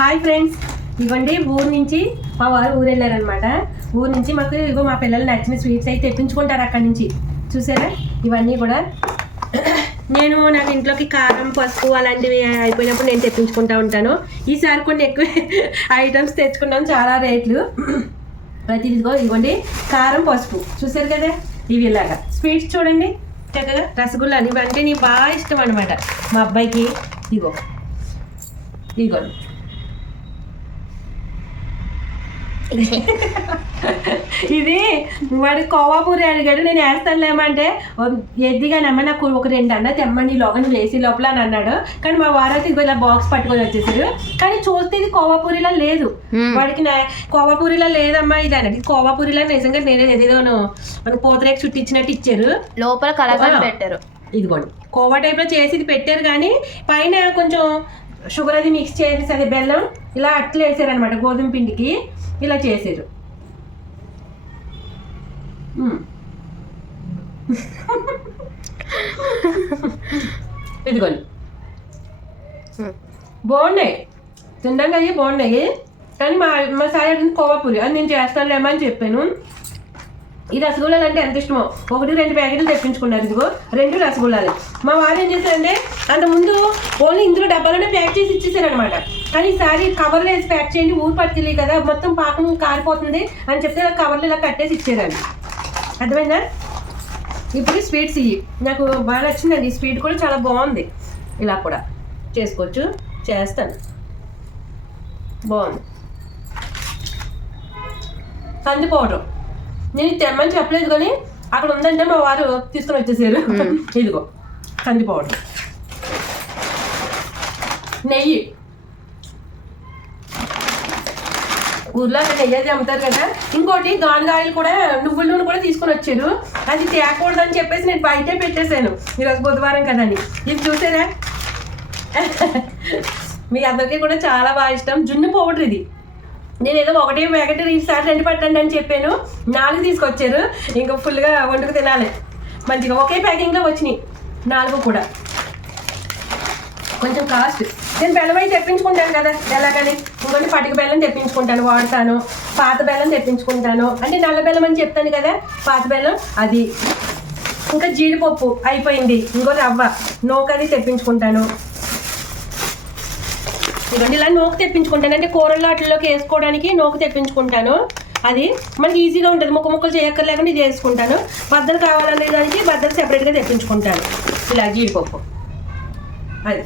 Hi friends. ఇవ్వండి ఊరు నుంచి మా వారు ఊరు వెళ్ళారనమాట ఊరు నుంచి మాకు ఇగో మా పిల్లలు నచ్చిన స్వీట్స్ అయితే తెప్పించుకుంటారు అక్కడి నుంచి. చూసారా? ఇవన్నీ కూడా. నేను నాకు ఇంట్లోకి కారం పసుపు అలాంటివి అయిపోయినప్పుడు నేను తెప్పించుకుంటా ఉంటాను. ఈసారి కొన్ని ఎక్కువ ఐటమ్స్ తెచ్చుకున్నాను చాలా రేట్లు. ప్రతిదిగో ఇదిగో ఇదిగోండి కారం పసుపు. చూసారు కదా? ఇవి ఇలాగా. స్వీట్స్ చూడండి. చక్కగా రసగుల్లాలు ఇవంటే నీ బాగా ఇష్టం అనమాట మా అబ్బాయికి. ఇగో ఇగోండి ఇది వాడు కోవాపూరి అడిగాడు నేను వేస్తాను లేమంటే ఎద్దిగానమ్మ నాకు ఒక రెండు అన్న తెమ్మని లోపల వేసి లోపల అని అన్నాడు. కానీ మా వారైతే ఇదిగో ఇలా బాక్స్ పట్టుకొని వచ్చేసారు. కానీ చూస్తే ఇది కోవాపూరిలా లేదు. వాడికి కోవాపూరిలా లేదమ్మా ఇది అన్నది. కోవాపూరిలా నిజంగా నేనే ఏదేదోను మనకు పోతరేకి చుట్టించినట్టు ఇచ్చారు. లోపల కలగని ఆ. పెట్టారు. ఇదిగోండి. కోవా టైప్లో చేసి ఇది పెట్టారు కానీ పైన కొంచెం షుగర్ అది మిక్స్ చేసి అది బెల్లం ఇలా అట్లు వేసారు అనమాట గోధుమ పిండికి. ఇలా చేసారు. ఇదిగోండి. బాగున్నాయి. తినడానికి అవి బాగున్నాయి. కానీ మా మా సార్ అడిగింది కోవాపూరి అది నేను చేస్తానులేమో అని చెప్పాను. ఈ రసగుల్లాలు అంటే ఎంత ఇష్టమో. ఒకటి రెండు ప్యాకెట్లు తెప్పించుకున్నారు. ఇదిగో రెండు రసగుల్లాలు. మా వారు ఏం చేశారంటే అంత ముందు ఓన్లీ ఇందులో డబ్బాలోనే ప్యాక్ చేసి ఇచ్చేసారు అనమాట కానీ ఈసారి కవర్లో వేసి ప్యాక్ చేయండి ఊరు పట్టుకెళ్ళి కదా మొత్తం పాకం కారిపోతుంది అని చెప్తే ఇలా కవర్లో ఇలా కట్టేసి ఇచ్చారండి అర్థమైందా? ఇప్పుడు స్వీట్స్ ఇవి నాకు బాగా నచ్చిందండి. ఈ స్వీట్ కూడా చాలా బాగుంది. ఇలా కూడా చేసుకోవచ్చు. చేస్తాను. బాగుంది. కంది పౌడర్. నేను తెమ్మని చెప్పలేదు కానీ అక్కడ ఉందంటే మా వారు తీసుకొని వచ్చేసారు. ఇదిగో కంది పౌడర్. నెయ్యి. ఊర్లో అక్కడ నెయ్యి అమ్ముతారు కదా. ఇంకోటి గానుగాయలు కూడా నువ్వుల నూనె కూడా తీసుకొని వచ్చారు. అది తేకూడదని చెప్పేసి నేను బయటే పెట్టేశాను. ఈరోజు బుధవారం కదండి ఇది చూసారా? మీ అందరికీ కూడా చాలా బాగా ఇష్టం. జున్ను పౌడర్ ఇది. నేను ఏదో ఒకటి ప్యాకెట్ ఈసారి రెండు పట్టండి అని చెప్పాను. నాలుగు తీసుకొచ్చారు. ఇంకా ఫుల్గా వండుకు తినాలి. మంచిగా ఒకే ప్యాకింగ్లో వచ్చినాయి. నాలుగు కూడా. కొంచెం కాస్ట్. నేను బెల్లం అయితే తెప్పించుకుంటాను కదా ఎలాగని ఇంకొంచెం పటిక బెల్లం తెప్పించుకుంటాను వాడతాను. పాత బెల్లం తెప్పించుకుంటాను. అంటే నల్ల బెల్లం అని చెప్తాను కదా పాత బెల్లం అది. ఇంకా జీడిపప్పు అయిపోయింది. ఇంకో రవ్వ నూకది తెప్పించుకుంటాను. ఇవన్నీ ఇలా నూక తెప్పించుకుంటాను. అంటే కూరల్లో వాటిలోకి వేసుకోవడానికి నూక తెప్పించుకుంటాను. అది మనకి ఈజీగా ఉంటుంది. ముక్క ముక్కలు చేయక్కర్లేకుండా ఇది వేసుకుంటాను. బద్దలు కావాలనే దానికి బద్దలు సెపరేట్గా తెప్పించుకుంటాను. ఇలా జీడిపప్పు. అది.